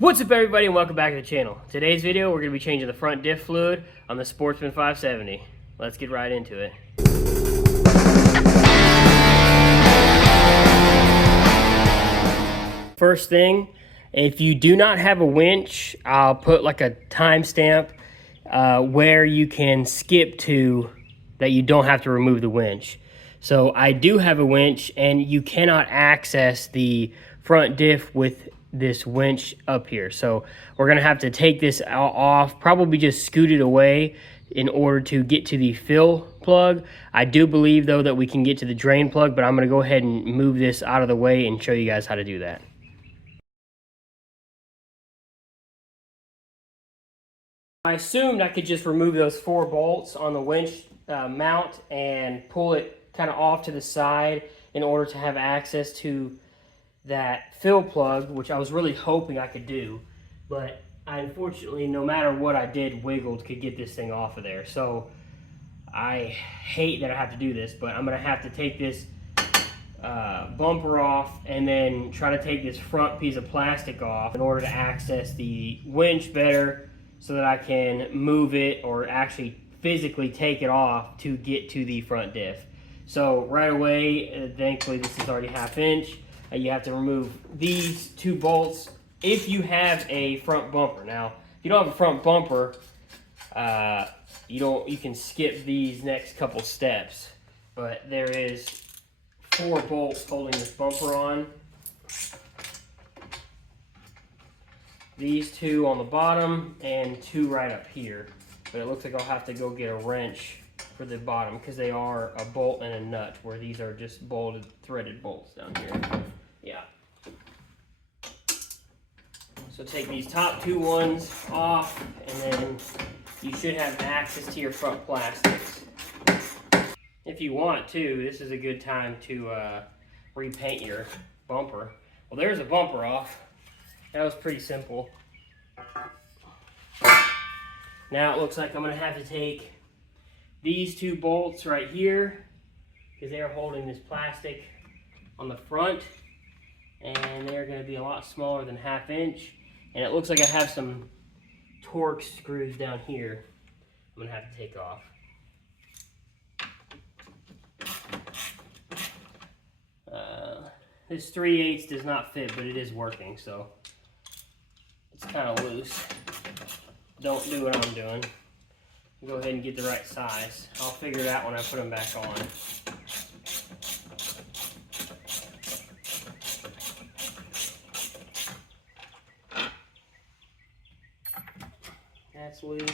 What's up, everybody, and welcome back to the channel. Today's video, we're going to be changing the front diff fluid on the Sportsman 570. Let's get right into it. First thing, if you do not have a winch, I'll put like a timestamp where you can skip to that you don't have to remove the winch. So I do have a winch, and you cannot access the front diff with this winch up here. So we're gonna have to take this off, probably just scoot it away in order to get to the fill plug. I do believe though that we can get to the drain plug, but I'm gonna go ahead and move this out of the way and show you guys how to do that. I assumed I could just remove those 4 bolts on the winch mount and pull it kind of off to the side in order to have access to that fill plug, which I was really hoping I could do, but I unfortunately, no matter what I did, wiggled, could get this thing off of there. So I hate that I have to do this, but I'm gonna have to take this bumper off and then try to take this front piece of plastic off in order to access the winch better, so that I can move it or actually physically take it off to get to the front diff. So right away, thankfully this is already 1/2 inch. You have to remove these 2 bolts if you have a front bumper. Now, if you don't have a front bumper, you can skip these next couple steps. But there is 4 bolts holding this bumper on. These 2 on the bottom and 2 right up here. But it looks like I'll have to go get a wrench for the bottom because they are a bolt and a nut, where these are just bolted, threaded bolts down here. Yeah. So take these top 2 ones off, and then you should have access to your front plastics. If you want to, this is a good time to repaint your bumper. Well, there's a bumper off. That was pretty simple. Now it looks like I'm going to have to take these 2 bolts right here, because they are holding this plastic on the front, and they're going to be a lot smaller than 1/2 inch. And it looks like I have some Torx screws down here I'm going to have to take off. This 3/8 does not fit, but it is working, so it's kind of loose. Don't do what I'm doing. Go ahead and get the right size. I'll figure it out when I put them back on. That's loose.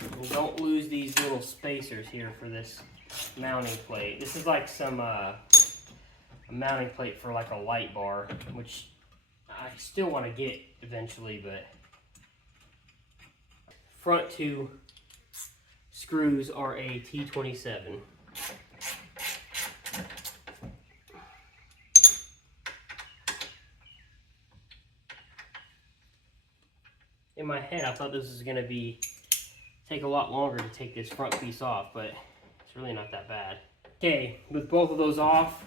And don't lose these little spacers here for this mounting plate. This is like some a mounting plate for like a light bar, which I still want to get eventually, but front 2 screws are a T27. In my head, I thought this was going to take a lot longer to take this front piece off, but it's really not that bad. Okay, with both of those off,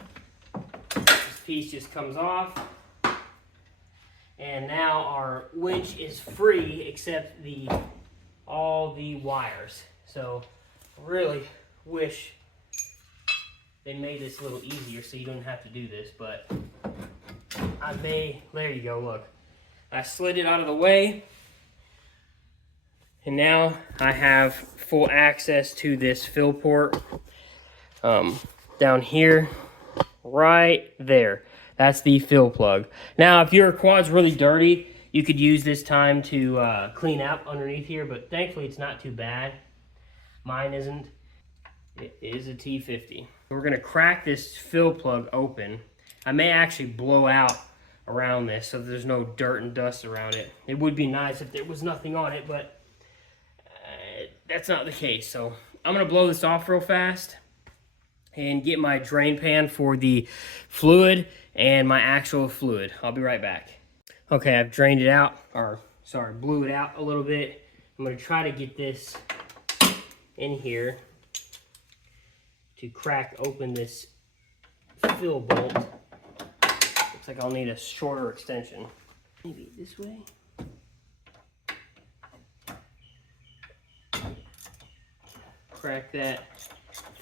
this piece just comes off, and now our winch is free except all the wires. So I really wish they made this a little easier so you don't have to do this, but there you go, look. I slid it out of the way, and now I have full access to this fill port down here, right there. That's the fill plug. Now, if your quad's really dirty, you could use this time to clean out underneath here, but thankfully it's not too bad. Mine isn't. It is a T50. We're gonna crack this fill plug open. I may actually blow out around this so there's no dirt and dust around it. It would be nice if there was nothing on it, but that's not the case. So I'm gonna blow this off real fast and get my drain pan for the fluid and my actual fluid. I'll be right back. Okay, I've drained it out, blew it out a little bit. I'm gonna try to get this in here to crack open this fill bolt. Looks like I'll need a shorter extension. Maybe this way. Crack that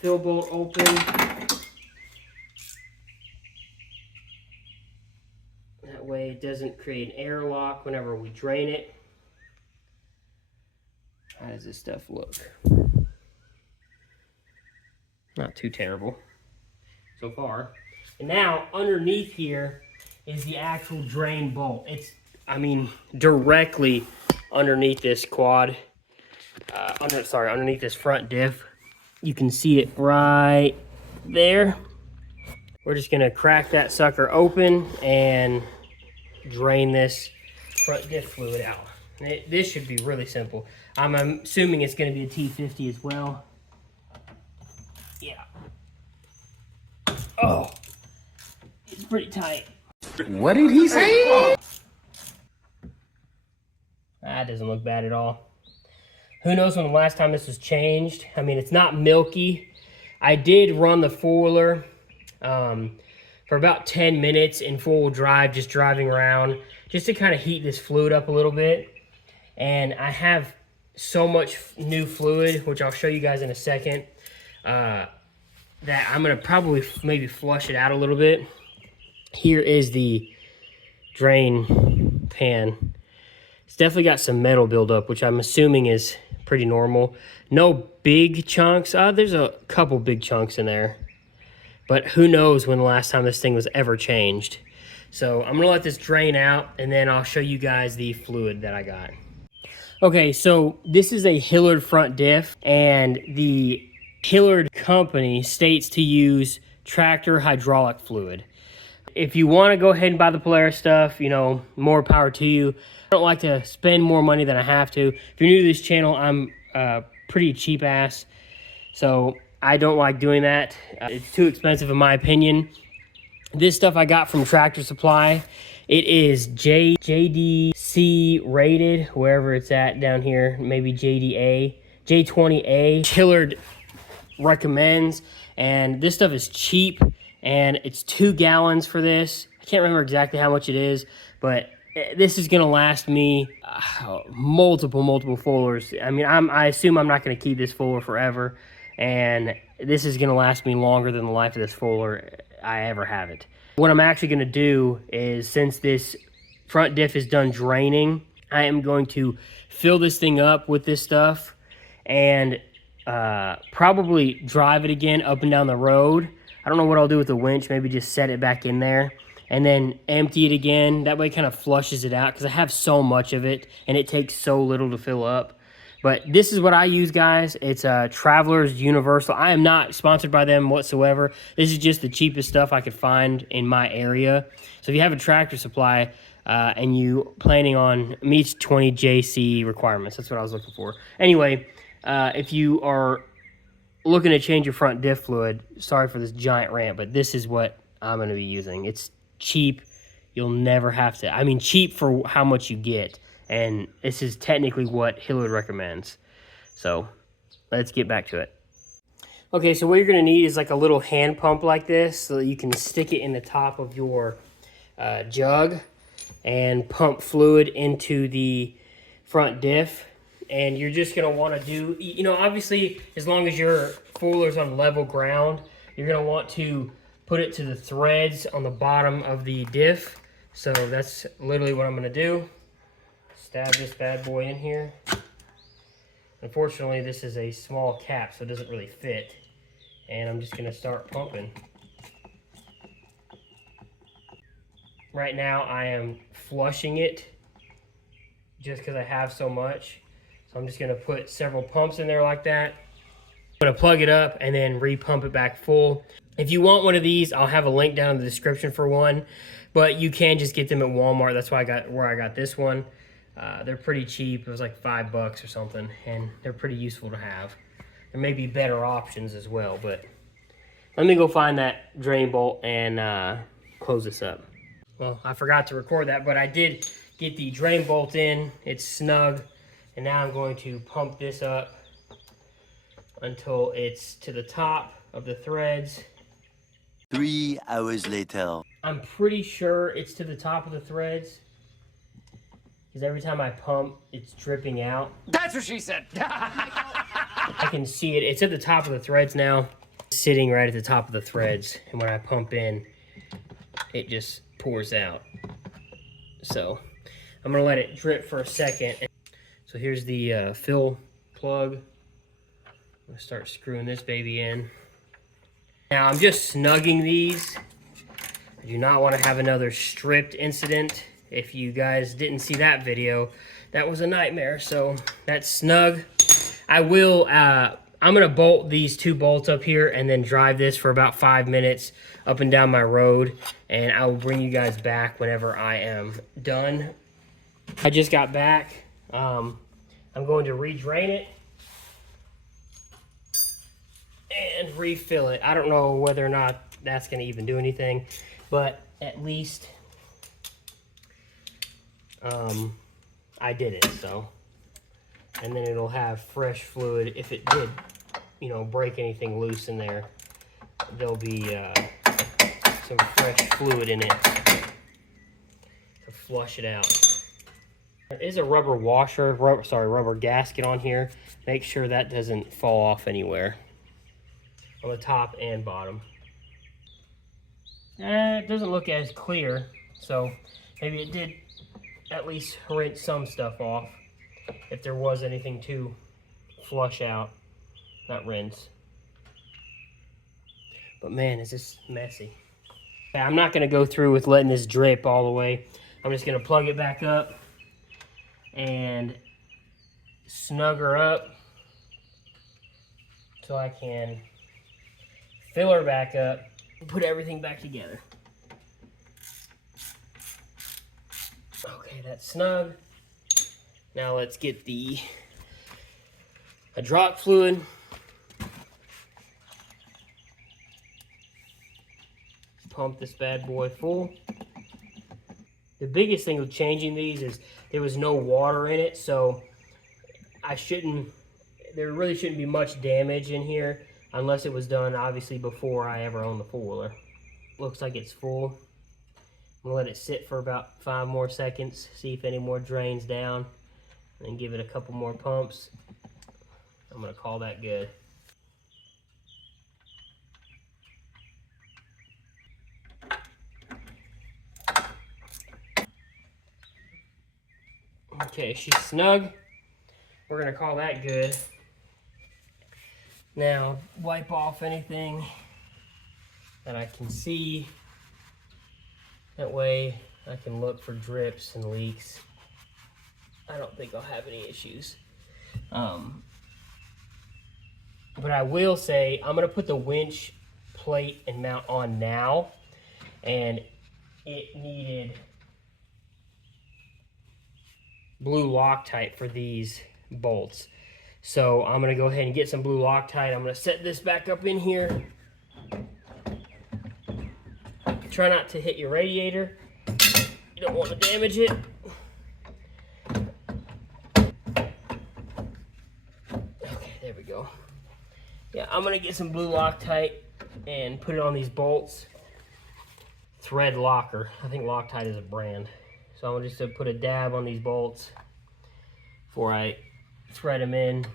fill bolt open. That way it doesn't create an airlock whenever we drain it. How does this stuff look? Not too terrible so far. And now underneath here is the actual drain bolt. It's, I mean, directly underneath this quad. Underneath this front diff. You can see it right there. We're just gonna crack that sucker open and drain this front diff fluid out. This should be really simple. I'm assuming it's gonna be a T50 as well. Yeah. Oh, it's pretty tight. What did he say? That doesn't look bad at all. Who knows when the last time this was changed? I mean, it's not milky. I did run the four-wheeler for about 10 minutes in four-wheel drive, just driving around, just to kind of heat this fluid up a little bit. And I have so much new fluid, which I'll show you guys in a second, that I'm gonna probably maybe flush it out a little bit. Here is the drain pan. It's definitely got some metal buildup, which I'm assuming is pretty normal. No big chunks. There's a couple big chunks in there. But who knows when the last time this thing was ever changed. So I'm gonna let this drain out and then I'll show you guys the fluid that I got. Okay, so this is a Hillard front diff, and the Hillard company states to use tractor hydraulic fluid. If you want to go ahead and buy the Polaris stuff, you know, more power to you. I don't like to spend more money than I have to. If you're new to this channel, I'm pretty cheap ass, so I don't like doing that. It's too expensive in my opinion. This stuff I got from Tractor Supply. It is JDC rated, wherever it's at down here, maybe JDA, J20A. Hillard recommends, and this stuff is cheap, and it's 2 gallons for this. I can't remember exactly how much it is, but this is gonna last me multiple fullers. I mean, I assume I'm not gonna keep this fuller forever, and this is gonna last me longer than the life of this fuller I ever have it. What I'm actually gonna do is, since this front diff is done draining, I am going to fill this thing up with this stuff and probably drive it again up and down the road. I don't know what I'll do with the winch, maybe just set it back in there and then empty it again. That way it kind of flushes it out, because I have so much of it and it takes so little to fill up. But this is what I use, guys. It's Travelers Universal. I am not sponsored by them whatsoever. This is just the cheapest stuff I could find in my area. So if you have a Tractor Supply and you planning on meets 20 JC requirements, that's what I was looking for. Anyway, if you are looking to change your front diff fluid, sorry for this giant rant, but this is what I'm going to be using. It's cheap. You'll never have to. I mean, cheap for how much you get. And this is technically what Hillard recommends. So let's get back to it. Okay, so what you're going to need is like a little hand pump like this, so that you can stick it in the top of your jug and pump fluid into the front diff. And you're just going to want to do, you know, obviously, as long as your fuller's on level ground, you're going to want to put it to the threads on the bottom of the diff. So that's literally what I'm going to do. Stab this bad boy in here. Unfortunately, this is a small cap, so it doesn't really fit. And I'm just going to start pumping. Right now, I am flushing it just because I have so much. So I'm just going to put several pumps in there like that. I'm going to plug it up and then re-pump it back full. If you want one of these, I'll have a link down in the description for one. But you can just get them at Walmart. That's why I got this one. They're pretty cheap. It was like $5 or something, and they're pretty useful to have. There may be better options as well, but let me go find that drain bolt and close this up. Well, I forgot to record that, but I did get the drain bolt in. It's snug, and now I'm going to pump this up until it's to the top of the threads. 3 hours later. I'm pretty sure it's to the top of the threads. because every time I pump, it's dripping out. That's what she said. I can see it. It's at the top of the threads now. It's sitting right at the top of the threads. And when I pump in, it just pours out. So I'm going to let it drip for a second. So here's the fill plug. I'm going to start screwing this baby in. Now I'm just snugging these. I do not want to have another stripped incident. If you guys didn't see that video, that was a nightmare. So that's snug. I will, I'm going to bolt these 2 bolts up here and then drive this for about 5 minutes up and down my road. And I will bring you guys back whenever I am done. I just got back. I'm going to re-drain it and refill it. I don't know whether or not that's going to even do anything, but at least I did it. So, and then it'll have fresh fluid. If it did, you know, break anything loose in there, there'll be some fresh fluid in it to flush it out. There is a rubber washer, rubber gasket on here. Make sure that doesn't fall off anywhere on the top and bottom. It doesn't look as clear, so maybe it did at least rinse some stuff off if there was anything to flush out, not rinse. But man, is this messy. Okay, I'm not gonna go through with letting this drip all the way. I'm just gonna plug it back up and snug her up so I can fill her back up and put everything back together. Okay, that's snug. Now let's get the hydraulic fluid. Pump this bad boy full. The biggest thing with changing these is there was no water in it, so there really shouldn't be much damage in here unless it was done obviously before I ever owned the four-wheeler. Looks like it's full. I'm gonna let it sit for about 5 more seconds, see if any more drains down, and then give it a couple more pumps. I'm gonna call that good. Okay, she's snug. We're gonna call that good. Now, wipe off anything that I can see. That way I can look for drips and leaks. I don't think I'll have any issues. But I will say, I'm gonna put the winch plate and mount on now, and it needed blue Loctite for these bolts. So I'm gonna go ahead and get some blue Loctite. I'm gonna set this back up in here. Try not to hit your radiator. You don't want to damage it. Okay, there we go. Yeah, I'm gonna get some blue Loctite and put it on these bolts. Thread Locker. I think Loctite is a brand. So I'm just gonna put a dab on these bolts before I thread them in.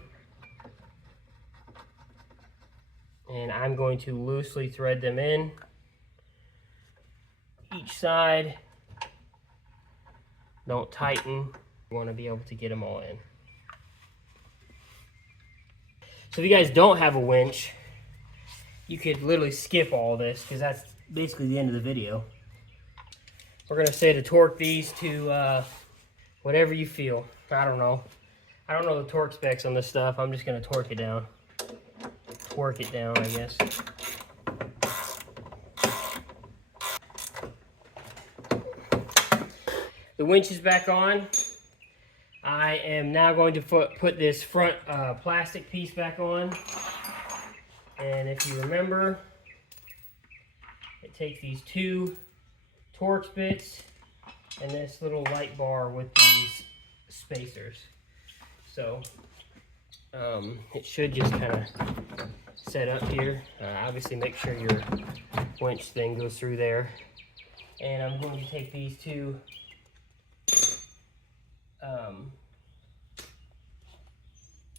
And I'm going to loosely thread them in each side. Don't tighten. You want to be able to get them all in. So if you guys don't have a winch, you could literally skip all this because that's basically the end of the video. We're going to say to torque these to whatever you feel. I don't know. I don't know the torque specs on this stuff. I'm just going to torque it down. Twerk it down, I guess. The winch is back on. I am now going to put this front plastic piece back on. And if you remember, it takes these 2 Torx bits and this little light bar with these spacers. So it should just kind of set up here. Obviously make sure your winch thing goes through there. And I'm going to take these 2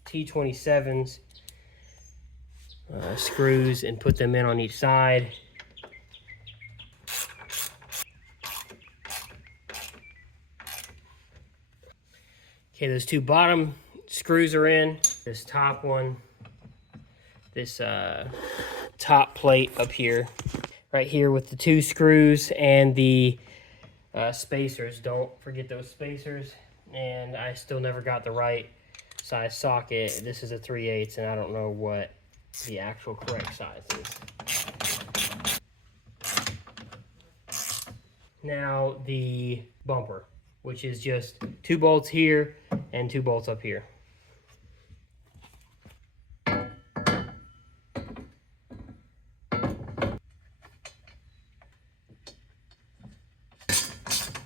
T27s screws and put them in on each side. Okay, those two bottom screws are in. This top one, this top plate up here, right here with the two screws and the spacers. Don't forget those spacers. And I still never got the right size socket. This is a 3/8, and I don't know what the actual correct size is. Now the bumper, which is just 2 bolts here and 2 bolts up here.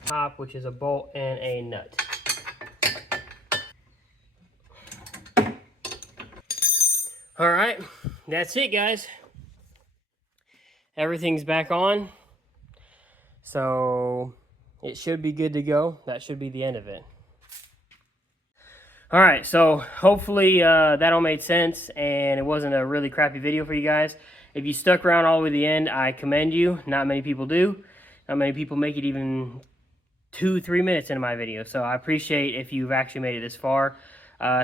Top, which is a bolt and a nut. All right, that's it, guys. Everything's back on, so it should be good to go. That should be the end of it. All right, so hopefully that all made sense and it wasn't a really crappy video for you guys. If you stuck around all the way to the end, I commend you. Not many people do. Not many people make it even 2-3 minutes into my video, so I appreciate if you've actually made it this far.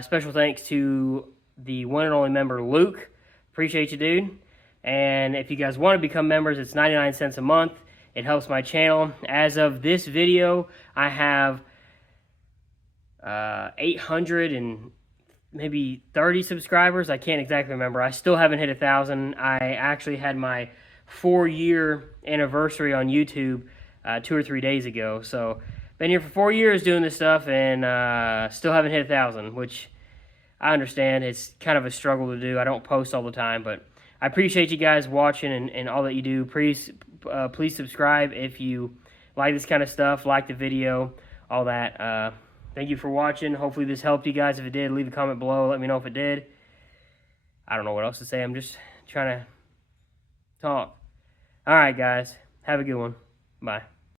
Special thanks to the one and only member, Luke. Appreciate you, dude. And if you guys want to become members, it's 99 cents a month. It helps my channel. As of this video, I have 800 and maybe 30 subscribers. I can't exactly remember. I still haven't hit 1,000. I actually had my 4-year anniversary on YouTube 2 or 3 days ago. So been here for 4 years doing this stuff and still haven't hit 1,000, which I understand. It's kind of a struggle to do. I don't post all the time, but I appreciate you guys watching and all that you do. Please subscribe if you like this kind of stuff, like the video, all that. Thank you for watching. Hopefully this helped you guys. If it did, leave a comment below. Let me know if it did. I don't know what else to say. I'm just trying to talk. All right, guys. Have a good one. Bye.